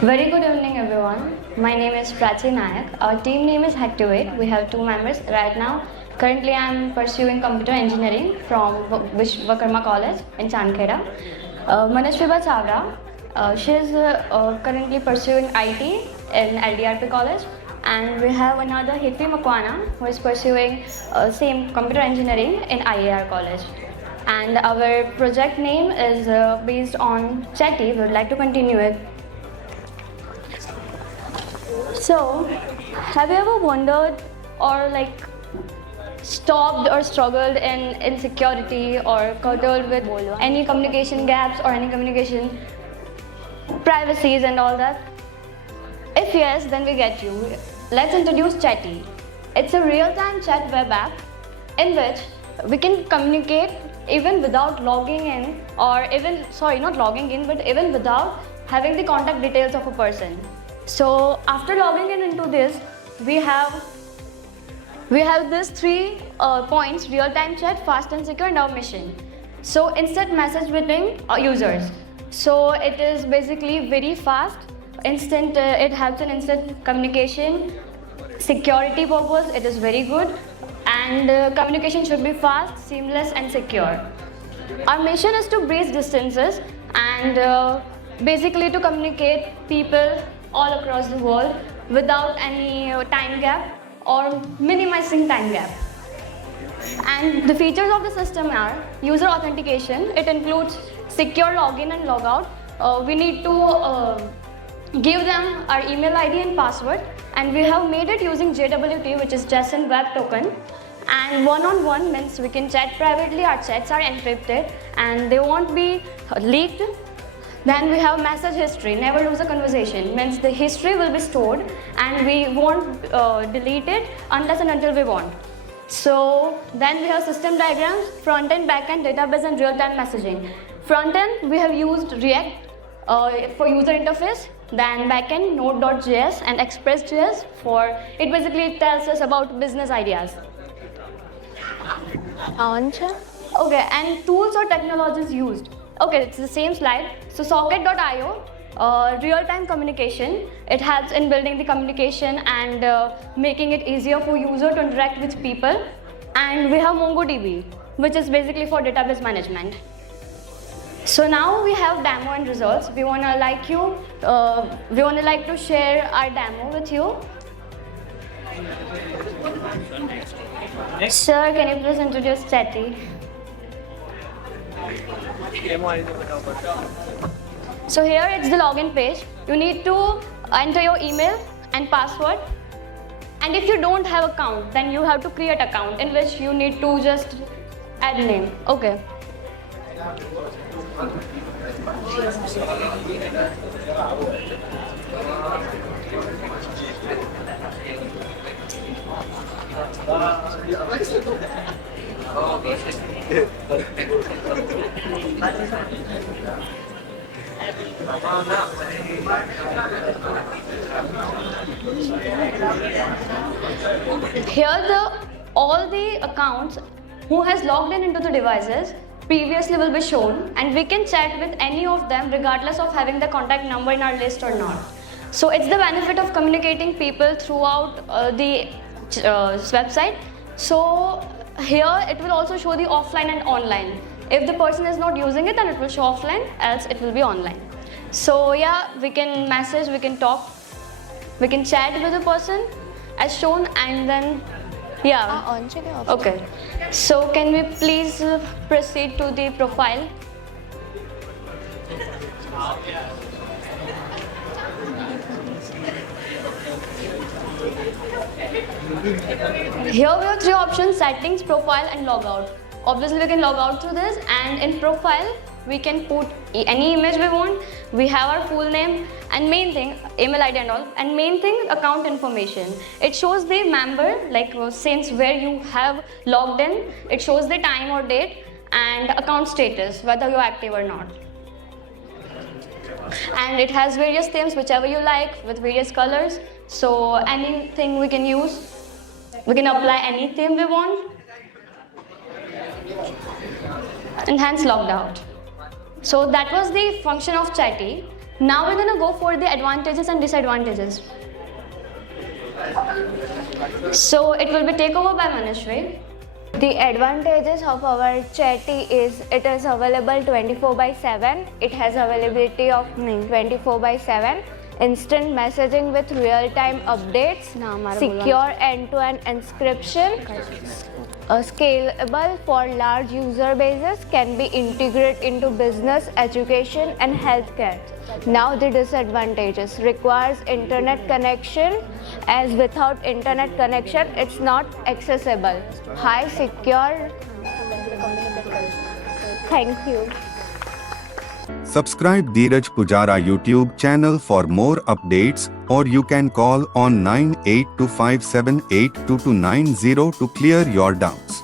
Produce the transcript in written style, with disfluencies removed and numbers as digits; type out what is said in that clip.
Very good evening, everyone. My name is Prachi Nayak. Our team name is Hacktivate. We have two members right now. Currently, I am pursuing computer engineering from Vishwakarma College in Chankheda. Manashwiba Chavra, she is currently pursuing IT in LDRP College. And we have another Hitvi Makwana, who is pursuing same computer engineering in IAR College. And our project name is based on Chatty. We would like to continue it. So, have you ever wondered or stopped or struggled in insecurity or curtailed with any communication gaps or any communication privacies and all that? If yes, then we get you. Let's introduce Chatty. It's a real-time chat web app in which we can communicate even without logging in even without having the contact details of a person. So after logging in into this, we have these three points: real-time chat, fast and secure, and our mission. So instant message between users. So it is basically very fast, instant. It helps in instant communication. Security purpose, it is very good, and communication should be fast, seamless, and secure. Our mission is to bridge distances and basically to communicate people all across the world without any time gap or minimizing time gap. And the features of the system are user authentication. It includes secure login and logout. We need to give them our email ID and password, and we have made it using JWT, which is JSON Web Token. And one-on-one means we can chat privately. Our chats are encrypted and they won't be leaked. Then we have message history, never lose a conversation, means the history will be stored and we won't delete it unless and until we want. So then we have system diagrams, front end, back end, database and real-time messaging. Front end, we have used React for user interface, then back end, Node.js and Express.js for, it basically tells us about business ideas. Okay, and tools or technologies used. Okay, it's the same slide. So Socket.io, real-time communication. It helps in building the communication and making it easier for user to interact with people. And we have MongoDB, which is basically for database management. So now we have demo and results. We wanna like to share our demo with you. Sir, can you please introduce Chatty? So here it's the login page. You need to enter your email and password. And if you don't have account, then you have to create account in which you need to just add name. Okay. Here all the accounts who has logged in into the devices previously will be shown, and we can chat with any of them regardless of having the contact number in our list or not. So it's the benefit of communicating people throughout the website. So here it will also show the offline and online. If the person is not using it, then it will show offline, else it will be online. So yeah, we can message, we can talk, we can chat with the person as shown, and then yeah. Okay. So can we please proceed to the profile? Here we have three options: settings, profile and logout. Obviously we can log out through this, and in profile we can put any image we want. We have our full name and main thing, email ID and all, and main thing, account information. It shows the member, since where you have logged in. It shows the time or date and account status, whether you're active or not. And it has various themes, whichever you like, with various colors. So anything we can use. We can apply any theme we want. And hence logged out. So that was the function of Chatty. Now we're gonna go for the advantages and disadvantages. So it will be taken over by Manishwi. The advantages of our Chatty is it is available 24/7. It has availability of 24/7. Instant messaging with real-time updates. Secure end-to-end encryption. Scalable for large user bases, can be integrated into business, education and healthcare. Now the disadvantages: requires internet connection, as without internet connection it's not accessible. High secure. Thank you. Subscribe Dheeraj Pujara YouTube channel for more updates, or you can call on 9825782290 to clear your doubts.